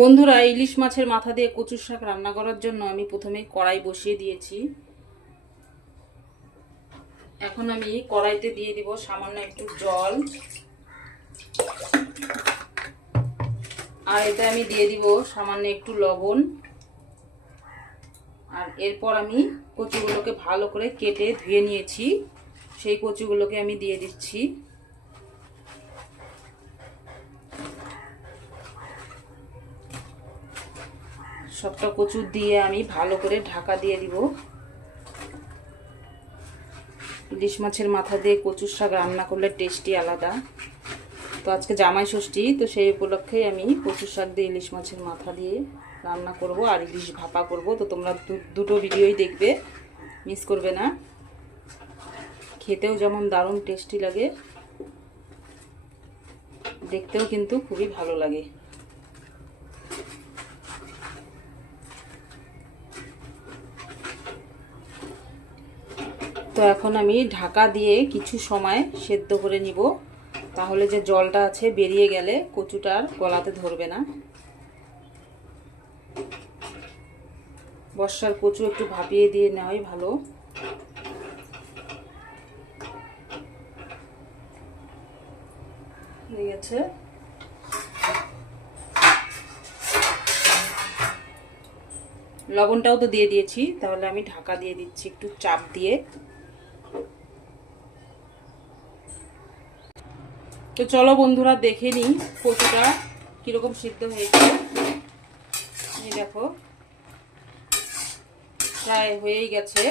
বন্ধুরা, ইলিশ মাছের মাথা দিয়ে কচুর শাক রান্না করার জন্য আমি প্রথমে কড়াই বসিয়ে দিয়েছি। এখন আমি কড়াইতে দিয়ে দিব সামান্য একটু জল, আর এতে আমি দিয়ে দিব সামান্য একটু লবণ। আর এরপর আমি কচুগুলোকে ভালো করে কেটে ধুয়ে নিয়েছি, সেই কচুগুলোকে আমি দিয়ে দিচ্ছি। সবটা কচু দিয়ে আমি ভালো করে ঢাকা দিয়ে দিব। ইলিশ মাছের মাথা দিয়ে কচুর শাক রান্না করলে টেস্টই আলাদা। তো আজকে জামাই ষষ্ঠী, তো সেই উপলক্ষে আমি কচুর শাক দিয়ে ইলিশ মাছের মাথা দিয়ে রান্না করব আর ইলিশ ভাপা করব। তো তোমরা দুটো ভিডিওই দেখবে, মিস করবে না। খেতেও যেমন দারুণ টেস্টি লাগে, দেখতেও কিন্তু খুবই ভালো লাগে। তো এখন আমি ঢাকা দিয়ে কিছু সময় সেদ্ধ করে নিব, তাহলে যে জলটা আছে বেরিয়ে গেলে কচুটা আর গলাতে ধরবে না। বর্ষার কচু একটু ভাপিয়ে দিয়ে নেওয়াই ভালো। হয়ে গেছে। লবণটাও তো দিয়ে দিয়েছি, তাহলে আমি ঢাকা দিয়ে দিচ্ছি একটু চাপ দিয়ে। তো চলো বন্ধুরা, দেখে নিই কচুটা কিরকম সিদ্ধ হয়েছে। এই দেখো, প্রায় হয়েই গেছে,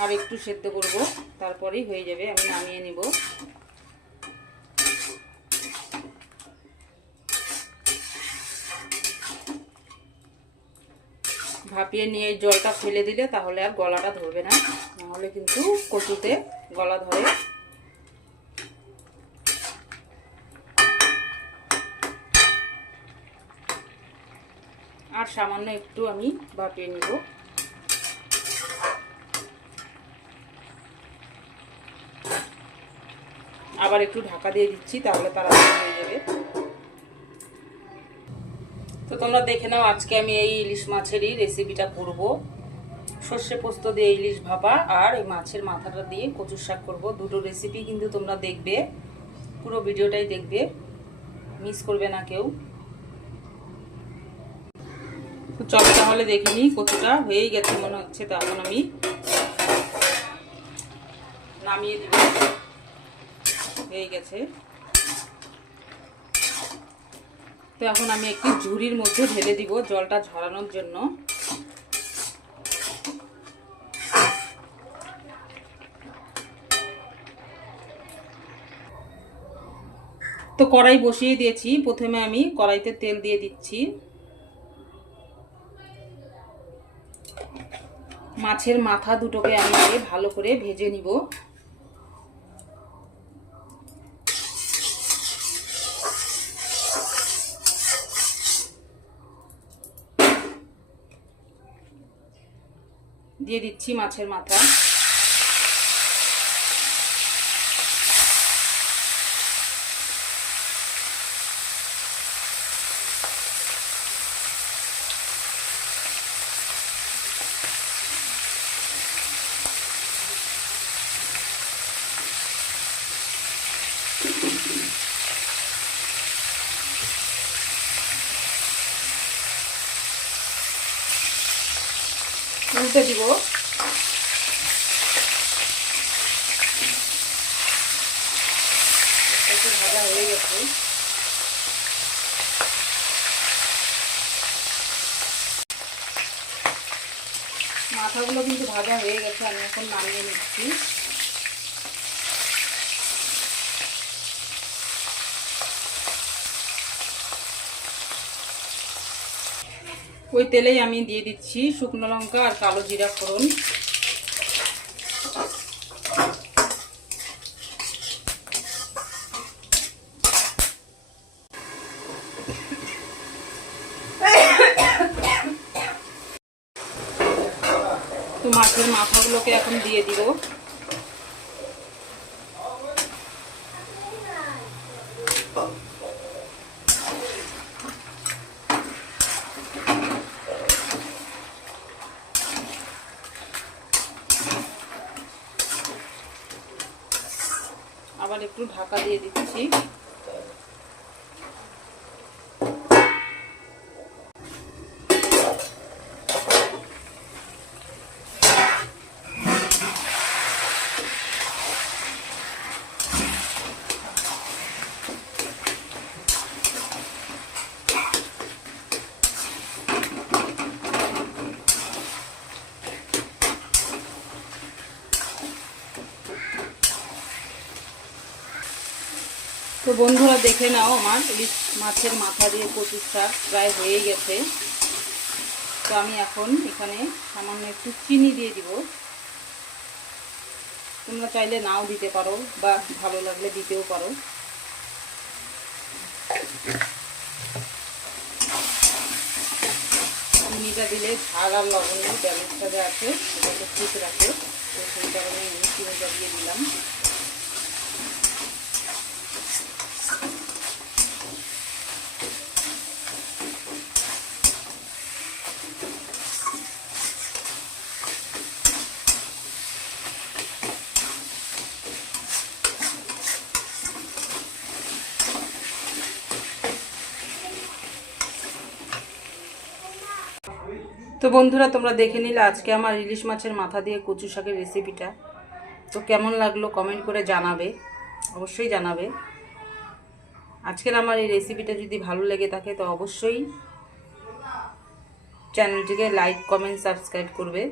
আর একটু সেদ্ধ করব, তারপরেই হয়ে যাবে। আমি নামিয়ে নিব। ভাপিয়ে নিয়ে জলটা ফেলে দিলে তাহলে আর গলাটা ধরবে না, নাহলে কিন্তু কচুতে গলা ধরে। আর সামান্য একটু আমি ভাপিয়ে নিব। আবার একটু ঢাকা দিয়ে দিচ্ছি, তাহলে তাড়াতাড়ি হয়ে যাবে। তো তোমরা দেখে নাও, আজকে আমি এই ইলিশ মাছেরই রেসিপিটা করব। সর্ষে পোস্ত দিয়ে ইলিশ ভাপা আর এই মাছের মাথাটা দিয়ে কচুর শাক করব। দুটো রেসিপি কিন্তু তোমরা দেখবে, পুরো ভিডিওটাই দেখবে, মিস করবে না কেউ। তো চলো তাহলে দেখে নিই। কচুটা হয়েই গেছে মনে হচ্ছে, তো এখন আমি নামিয়ে দিব। হয়ে গেছে। তো এখন আমি একটি ঝুড়ির মধ্যে ঢেলে দিব জলটা ঝরানোর জন্য। তো কড়াই বসিয়ে দিয়েছি। প্রথমে আমি কড়াইতে তেল দিয়ে দিচ্ছি। মাছের মাথা দুটোকে আমি আগে ভালো করে ভেজে নিব। দিয়ে দিচ্ছি মাছের মাথা। উল্টে দিব। একটু ভাজা হয়ে গেছে। মাথাগুলো কিন্তু ভাজা হয়ে গেছে, আমি এখন নামিয়ে নিচ্ছি। ওই তেলেই আমি দিয়ে দিচ্ছি শুকনো লঙ্কা আর কালো জিরা ফোড়ন। তো মাছের মাথাগুলোকে এখন দিয়ে দিব। একটু ঢাকা দিয়ে দিচ্ছি। তো বন্ধুরা দেখে নাও, আমার ইলিশ মাছের মাথা দিয়ে কচুর শাক প্রায় হয়ে গেছে। তো আমি এখন এখানে সামান্য একটু চিনি দিয়ে দিব। তোমরা চাইলে নাও দিতে পারো বা ভালো লাগলে দিতেও পারো। চিনিটা দিলে ঝাল আর লবণের ব্যালেন্সটা যে আছে সেটাকে ঠিক রাখে, তো সেই কারণে আমি চিনিটা দিয়ে দিলাম। তো বন্ধুরা তোমরা দেখে নিলে আজকে আমার ইলিশ মাছের মাথা দিয়ে কচু শাকের রেসিপিটা। তো কেমন লাগলো কমেন্ট করে জানাবে, অবশ্যই জানাবে। আজকের আমার এই রেসিপিটা যদি ভালো লেগে থাকে তো অবশ্যই চ্যানেলটিকে লাইক, কমেন্ট, সাবস্ক্রাইব করবে।